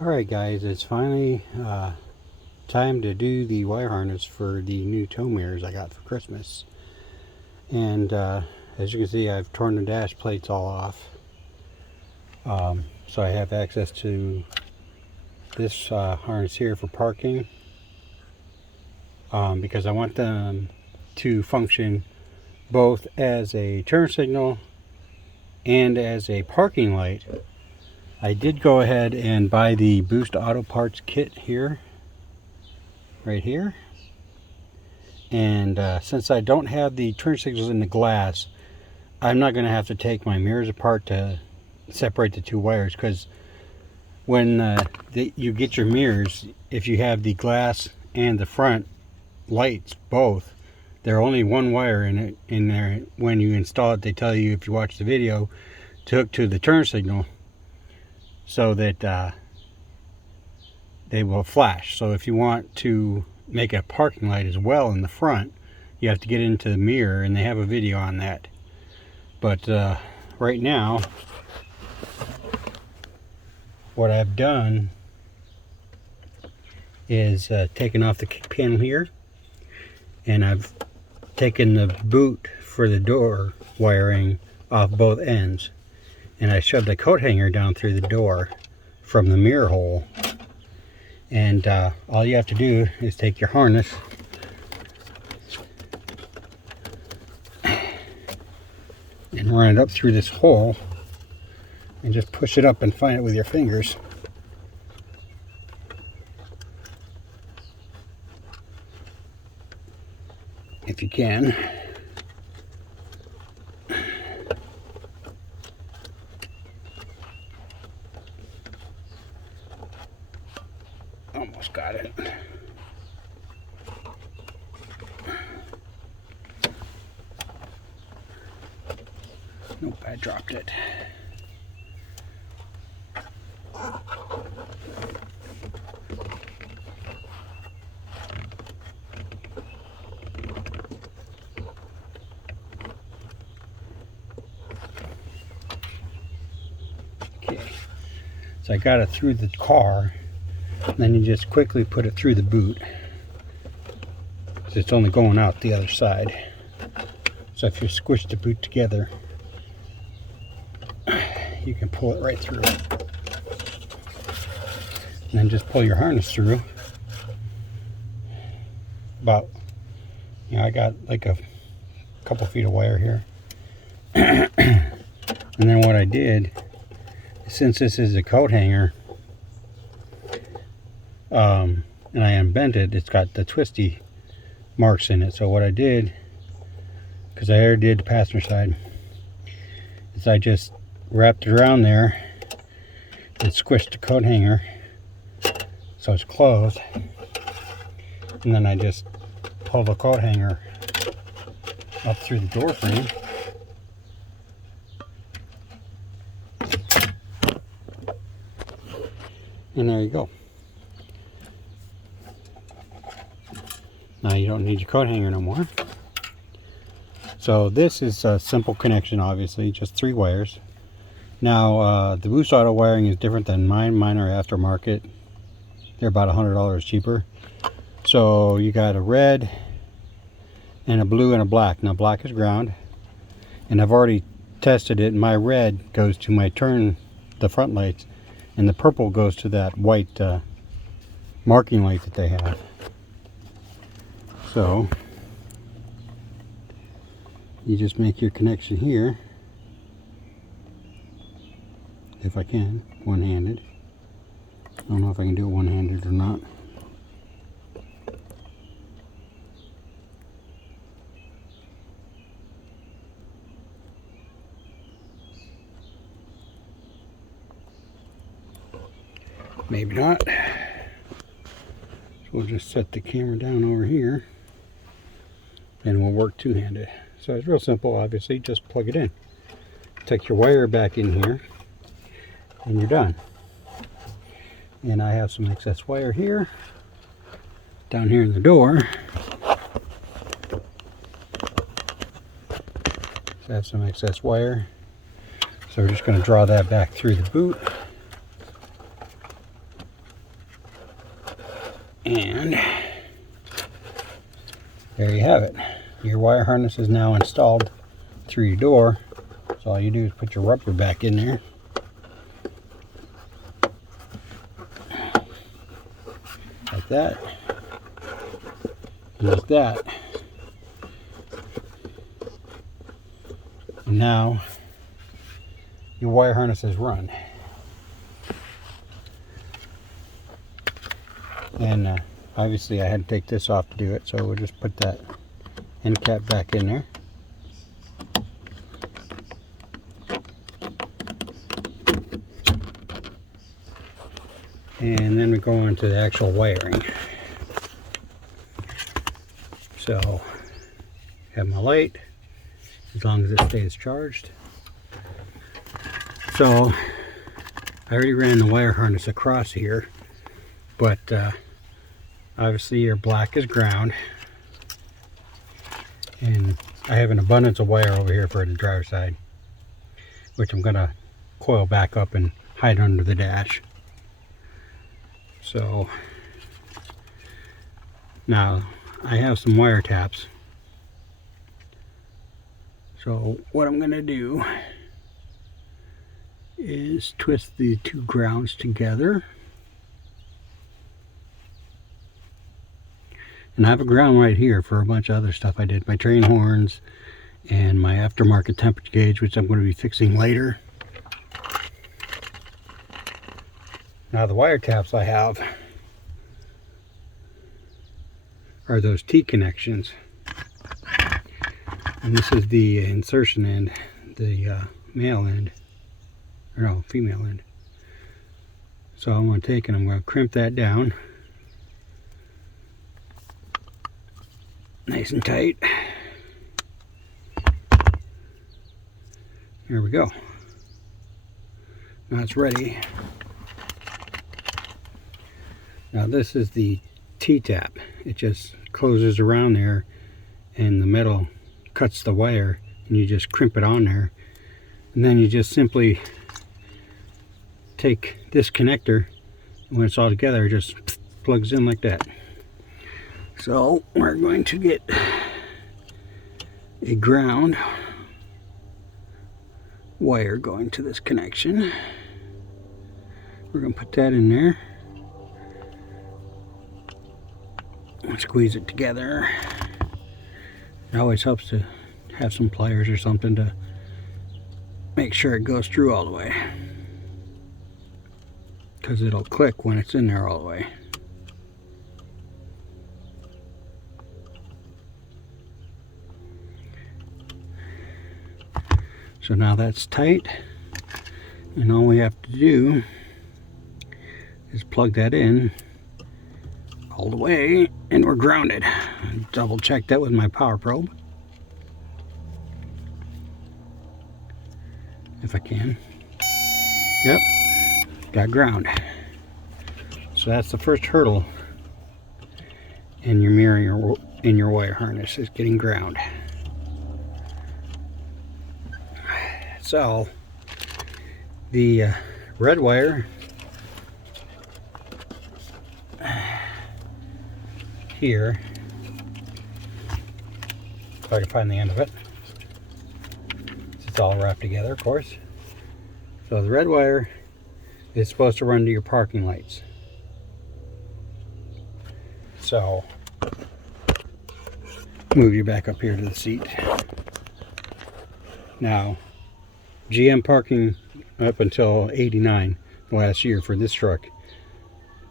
Alright guys, it's finally time to do the wire harness for the new tow mirrors I got for Christmas. And as you can see, I've torn the dash plates all off. So I have access to this harness here for parking. Because I want them to function both as a turn signal and as a parking light. I did go ahead and buy the Boost Auto Parts kit here, right here. And since I don't have the turn signals in the glass, I'm not going to have to take my mirrors apart to separate the two wires, because when you get your mirrors, if you have the glass and the front lights both, they're only one wire in there. When you install it, they tell you, if you watch the video, to hook to the turn signal, so that they will flash. So if you want to make a parking light as well in the front, you have to get into the mirror, and they have a video on that. But right now, what I've done is taken off the kick panel here, and I've taken the boot for the door wiring off both ends, and I shoved a coat hanger down through the door from the mirror hole. And all you have to do is take your harness and run it up through this hole, and just push it up and find it with your fingers. If you can. Almost got it. Nope, I dropped it. Okay, so I got it through the car. Then you just quickly put it through the boot, because it's only going out the other side. So if you squish the boot together, you can pull it right through. And then just pull your harness through. About, I got like a couple feet of wire here. And then what I did, since this is a coat hanger, and I unbent it, it's got the twisty marks in it. So what I did, because I already did the passenger side, is I just wrapped it around there and squished the coat hanger so it's closed, and then I just pull the coat hanger up through the door frame, and there you go. Now you don't need your coat hanger no more. So this is a simple connection, obviously, just 3 wires. Now the Boost Auto wiring is different than mine. Mine are aftermarket. They're about $100 cheaper. So you got a red and a blue and a black. Now black is ground, and I've already tested it. My red goes to my the front lights, and the purple goes to that white marking light that they have. So you just make your connection here, if I can, one-handed. I don't know if I can do it one-handed or not. Maybe not. So we'll just set the camera down over here, and we'll work two-handed. So it's real simple, obviously. Just plug it in. Take your wire back in here, and you're done. And I have some excess wire here, down here in the door. So I have some excess wire. So we're just going to draw that back through the boot. And there you have it. Your wire harness is now installed through your door. So all you do is put your rubber back in there. Like that. And like that. And now your wire harness is run. And obviously I had to take this off to do it, so we'll just put that end cap back in there. And then we go into the actual wiring. So, have my light, as long as it stays charged. So, I already ran the wire harness across here, but obviously your black is ground. And I have an abundance of wire over here for the driver's side, which I'm going to coil back up and hide under the dash. So now I have some wire taps. So what I'm going to do is twist the two grounds together. And I have a ground right here for a bunch of other stuff I did. My train horns and my aftermarket temperature gauge, which I'm going to be fixing later. Now the wire taps I have are those T connections. And this is the insertion end, the male end, or no, female end. So I'm going to take and I'm going to crimp that down. Nice and tight. Here we go. Now it's ready. Now this is the T-tap. It just closes around there and the metal cuts the wire and you just crimp it on there. And then you just simply take this connector and when it's all together it just plugs in like that. So we're going to get a ground wire going to this connection. We're going to put that in there. Squeeze it together. It always helps to have some pliers or something to make sure it goes through all the way, because it'll click when it's in there all the way. So now that's tight, and all we have to do is plug that in all the way, and we're grounded. Double check that with my power probe, if I can. Yep, got ground. So that's the first hurdle in your mirror, in your wire harness, is getting ground. So the red wire here, if I can find the end of it, it's all wrapped together, of course. So the red wire is supposed to run to your parking lights. So move you back up here to the seat. Now GM parking up until 89 last year for this truck,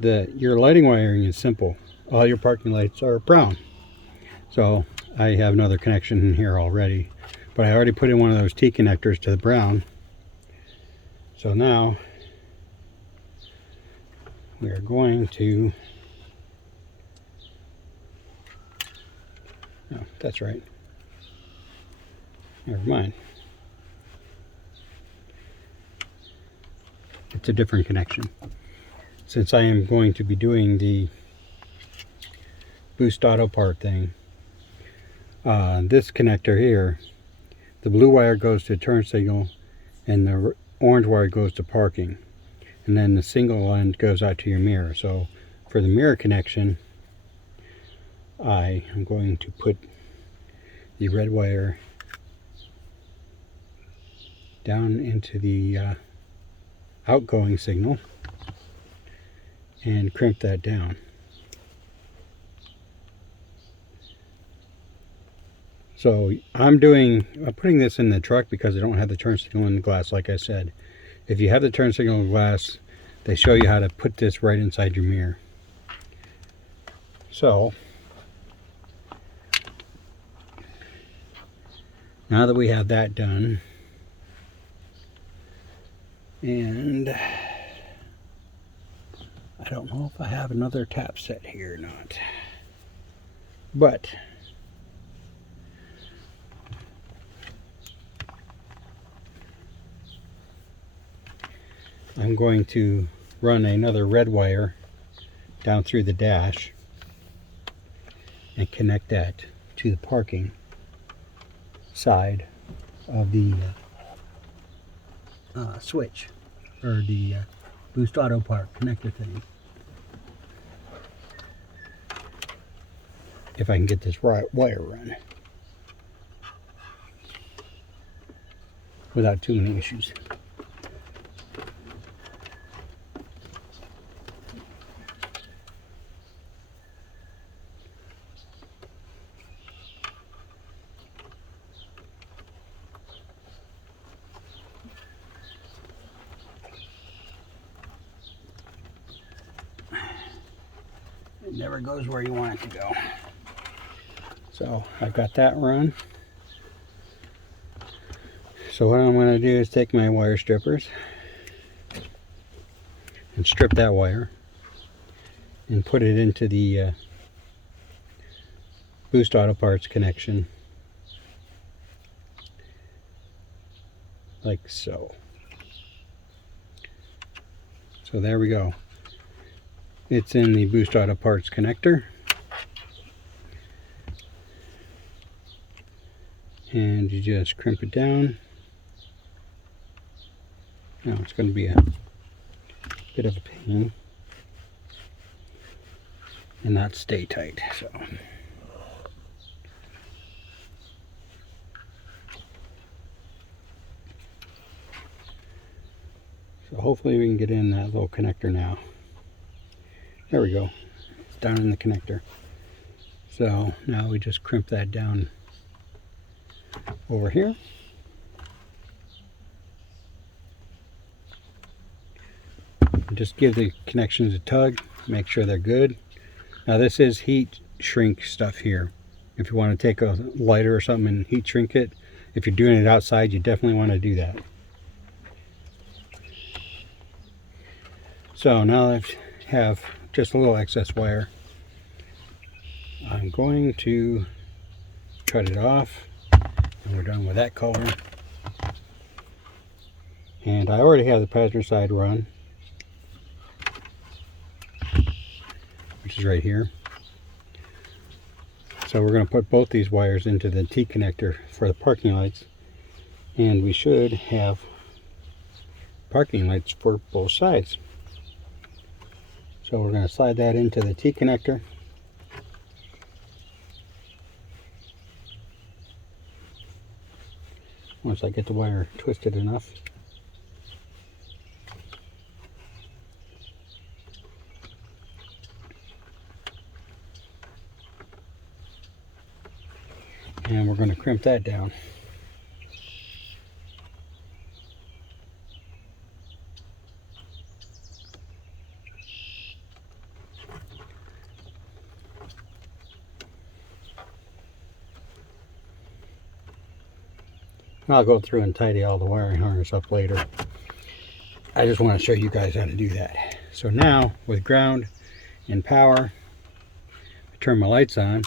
your lighting wiring is simple. All your parking lights are brown. So I have another connection in here already, but I already put in one of those T connectors to the brown. So now we are going to, no, that's right, never mind. It's a different connection. Since I am going to be doing the boost auto part thing, this connector here, the blue wire goes to turn signal and the orange wire goes to parking, and then the single end goes out to your mirror. So for the mirror connection, I am going to put the red wire down into the outgoing signal and crimp that down. So I'm putting this in the truck because I don't have the turn signal in the glass, like I said. If you have the turn signal in the glass, they show you how to put this right inside your mirror. So now that we have that done, and I don't know if I have another tap set here or not, but I'm going to run another red wire down through the dash and connect that to the parking side of the switch, or the boost auto park connector thing. If I can get this wire run without too many issues. It never goes where you want it to go. So I've got that run. So what I'm going to do is take my wire strippers and strip that wire and put it into the boost auto parts connection, like so. So there we go. It's in the boost auto parts connector, and you just crimp it down. Now it's going to be a bit of a pain and not stay tight. So hopefully we can get in that little connector now. There we go. It's down in the connector. So now we just crimp that down over here. Just give the connections a tug, make sure they're good. Now this is heat shrink stuff here. If you want to take a lighter or something and heat shrink it, if you're doing it outside, you definitely want to do that. So now I have just a little excess wire. I'm going to cut it off, and we're done with that color. And I already have the passenger side run, which is right here. So we're going to put both these wires into the T connector for the parking lights, and we should have parking lights for both sides. So we're going to slide that into the T connector. Once I get the wire twisted enough. And we're going to crimp that down. I'll go through and tidy all the wiring harness up later. I just want to show you guys how to do that. So now, with ground and power, I turn my lights on.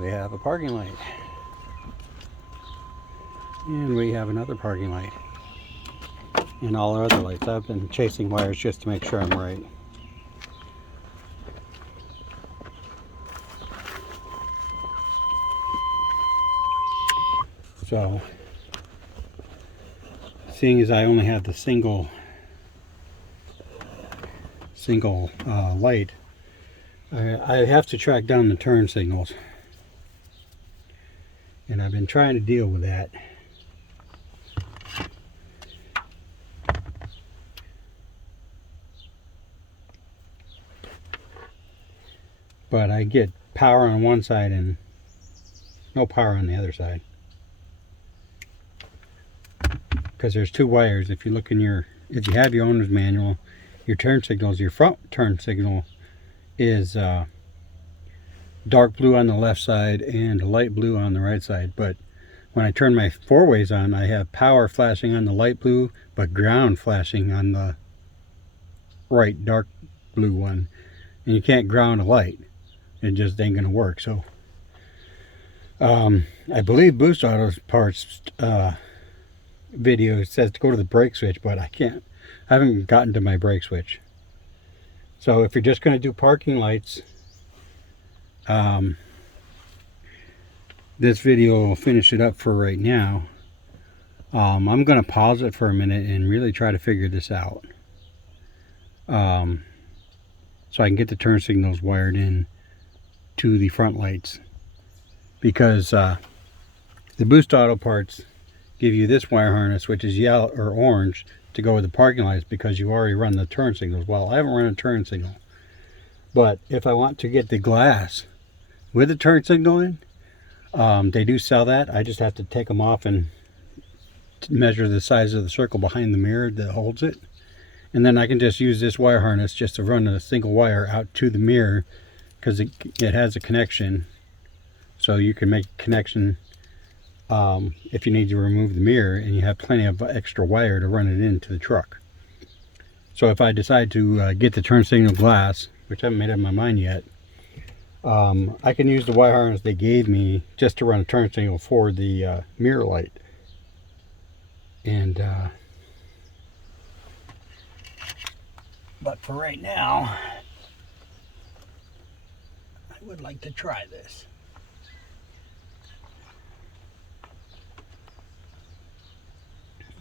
We have a parking light. And we have another parking light. And all our other lights. I've been chasing wires just to make sure I'm right. So seeing as I only have the single light, I have to track down the turn signals, and I've been trying to deal with that. But I get power on one side and no power on the other side, because there's two wires. If you look in if you have your owner's manual, your turn signals, your front turn signal is dark blue on the left side and light blue on the right side. But when I turn my four ways on, I have power flashing on the light blue, but ground flashing on the right dark blue one. And you can't ground a light. It just ain't gonna work. So I believe Boost Auto's parts video says to go to the brake switch, but I haven't gotten to my brake switch. So if you're just going to do parking lights, this video will finish it up for right now. I'm going to pause it for a minute and really try to figure this out, so I can get the turn signals wired in to the front lights, because the Boost Auto parts give you this wire harness, which is yellow or orange, to go with the parking lights, because you already run the turn signals. Well, I haven't run a turn signal, but if I want to get the glass with the turn signal in, they do sell that. I just have to take them off and measure the size of the circle behind the mirror that holds it, and then I can just use this wire harness just to run a single wire out to the mirror, because it has a connection, so you can make a connection if you need to remove the mirror, and you have plenty of extra wire to run it into the truck. So if I decide to get the turn signal glass, which I haven't made up my mind yet, I can use the wire harness they gave me just to run a turn signal for the mirror light. And but for right now, I would like to try this.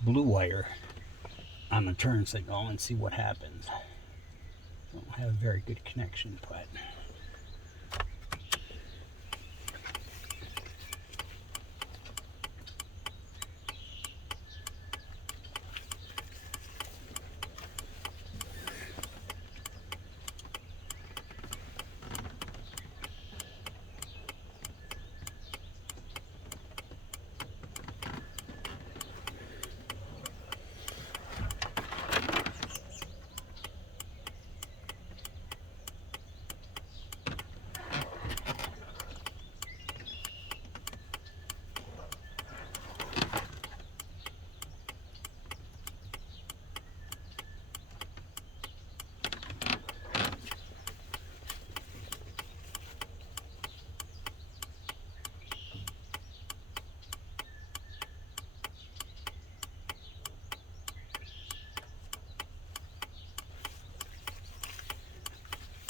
Blue wire on the turn signal and see what happens. Don't have a very good connection, but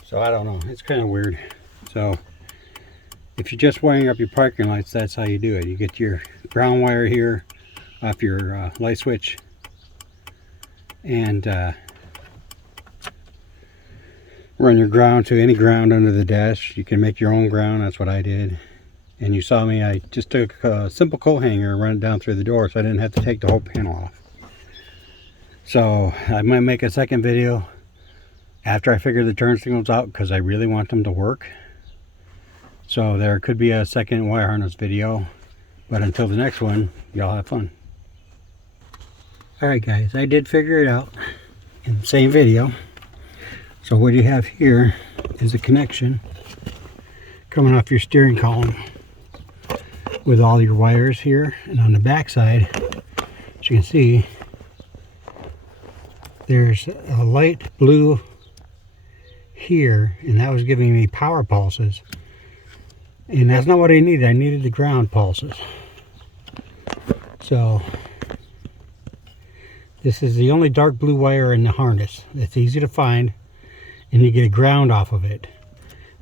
so I don't know, it's kind of weird. So if you're just wiring up your parking lights, that's how you do it. You get your ground wire here off your light switch, and run your ground to any ground under the dash. You can make your own ground. That's what I did. And you saw me, I just took a simple coat hanger and run it down through the door, so I didn't have to take the whole panel off. So I might make a second video after I figure the turn signals out, because I really want them to work. So there could be a second wire harness video, but until the next one, y'all have fun. Alright guys, I did figure it out in the same video. So what you have here is a connection coming off your steering column with all your wires here, and on the back side, as you can see, there's a light blue here, and that was giving me power pulses, and that's not what I needed. I needed the ground pulses. So this is the only dark blue wire in the harness. It's easy to find, and you get a ground off of it.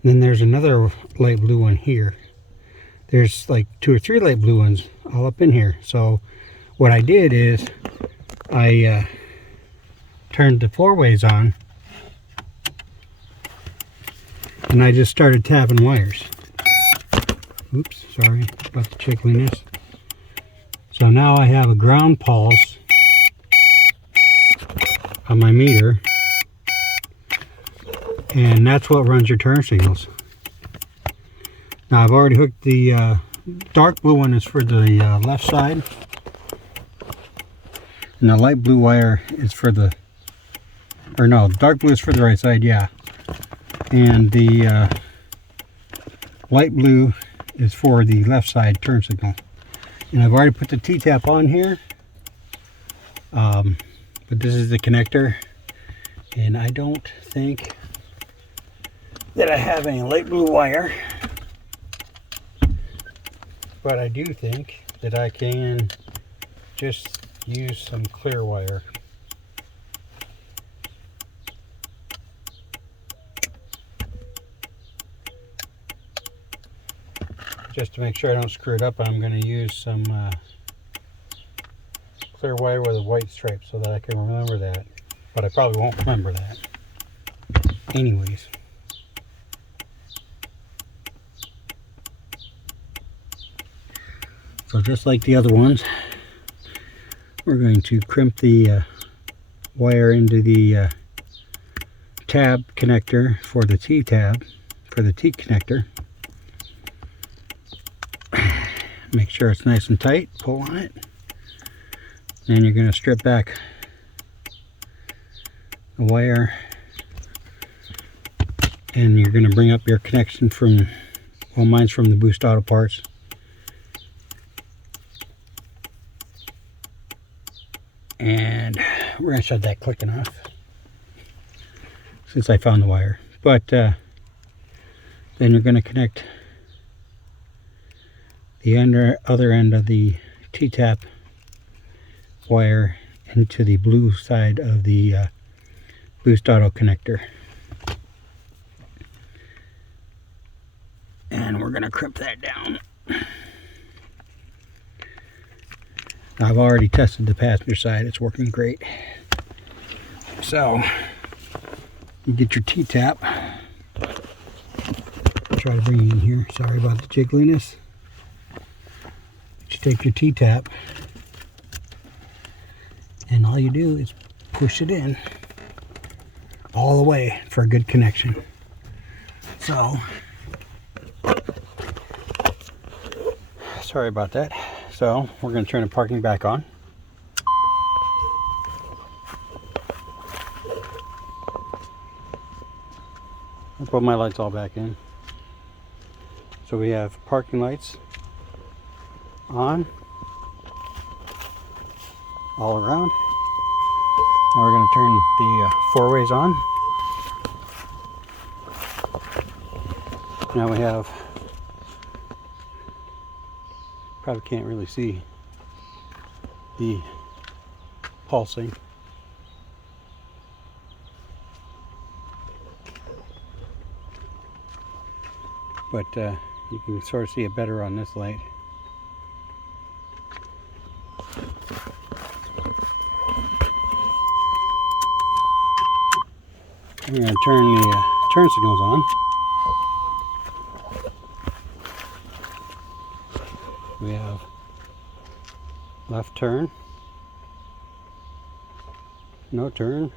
And then there's another light blue one here. There's like 2 or 3 light blue ones all up in here. So what I did is I turned the 4-ways on, and I just started tapping wires. Oops, sorry about the chickliness. So now I have a ground pulse on my meter, and that's what runs your turn signals. Now I've already hooked the dark blue one is for the left side, and the light blue wire is for the, or no, dark blue is for the right side, yeah. And the light blue is for the left side turn signal. And I've already put the T-tap on here, but this is the connector, and I don't think that I have any light blue wire, but I do think that I can just use some clear wire. Just to make sure I don't screw it up, I'm going to use some clear wire with a white stripe so that I can remember that. But I probably won't remember that. Anyways. So just like the other ones, we're going to crimp the wire into the tab connector for the T-tab, for the T connector. Make sure it's nice and tight, pull on it. Then you're going to strip back the wire, and you're going to bring up your connection from, well, mine's from the Boost Auto Parts. And we're going to shut that clicking off since I found the wire. But then you're going to connect the other end of the T-tap wire into the blue side of the Boost Auto connector. And we're going to crimp that down. I've already tested the passenger side, it's working great. So, you get your T-tap. Try to bring it in here, sorry about the jiggliness. You take your T-tap, and all you do is push it in all the way for a good connection. So, sorry about that. So, we're going to turn the parking back on. I'll put my lights all back in. So we have parking lights on all around. Now we're going to turn the 4-ways on. Now we have, probably can't really see the pulsing. But you can sort of see it better on this light. I'm going to turn the turn signals on. We have left turn, no turn,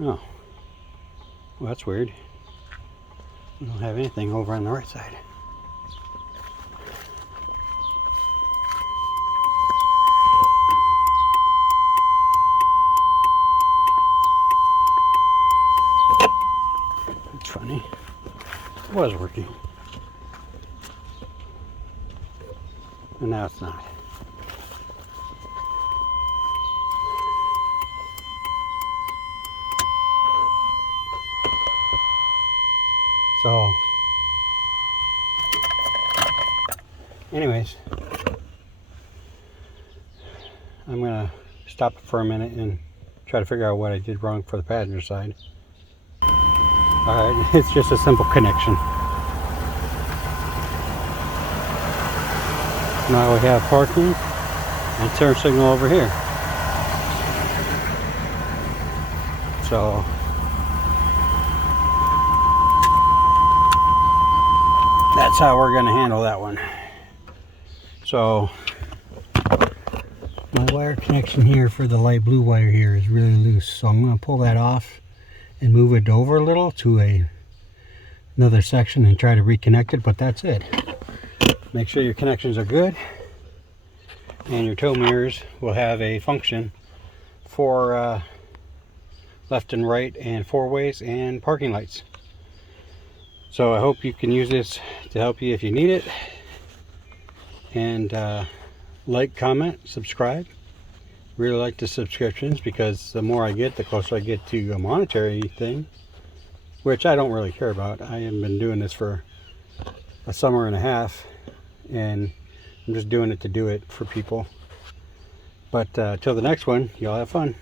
oh, well, that's weird. We don't have anything over on the right side. That's funny. It was working. And now it's not. So, anyways, I'm going to stop for a minute and try try to figure out what I did wrong for the passenger side. Alright, it's just a simple connection. Now we have parking and turn signal over here. So that's how we're going to handle that one. So my wire connection here for the light blue wire here is really loose, so I'm going to pull that off and move it over a little to another section and try to reconnect it, but that's it. Make sure your connections are good, and your tow mirrors will have a function for left and right and four ways and parking lights. So I hope you can use this to help you if you need it. And like, comment, subscribe. Really like the subscriptions, because the more I get, the closer I get to a monetary thing, which I don't really care about. I have been doing this for a summer and a half, and I'm just doing it to do it for people. But till the next one, y'all have fun.